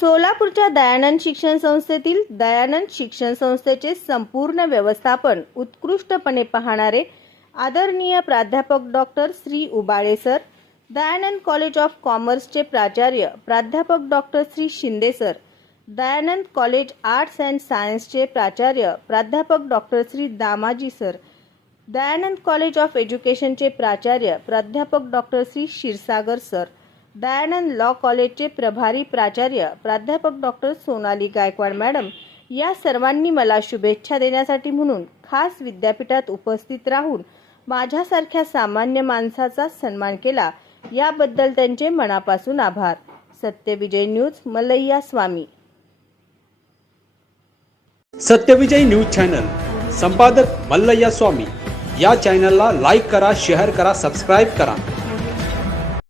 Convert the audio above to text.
सोलापूरच्या दयानंद शिक्षण संस्थेतील दयानंद शिक्षण संस्थेचे संपूर्ण व्यवस्थापन उत्कृष्टपणे पाहणारे आदरणीय प्राध्यापक doctor Shri Ubale sir Dayanand college of कॉमर्सचे प्राचार्य प्राध्यापक doctor Shri Shinde sir Dayanand college arts and सायन्सचे प्राचार्य प्राध्यापक doctor Shri Damaji sir Dayanand college of एज्युकेशनचे प्राचार्य प्राध्यापक doctor Shri Kshirsagar sir Dayanand law कॉलेजचे प्रभारी प्राचार्य प्राध्यापक डॉक्टर सोनाली गायकवाड मॅडम या सर्वांनी मला शुभेच्छा देण्यासाठी म्हणून खास विद्यापीठात उपस्थित राहून माझ्यासारख्या सामान्य माणसाचा सन्मान केला. याबद्दल त्यांचे मनापासून आभार. Satyavijay news Malaiya Swami. Satyavijay news channel. संपादक मल्लय्या स्वामी. या चॅनलला लाईक करा शेअर करा सबस्क्राईब करा.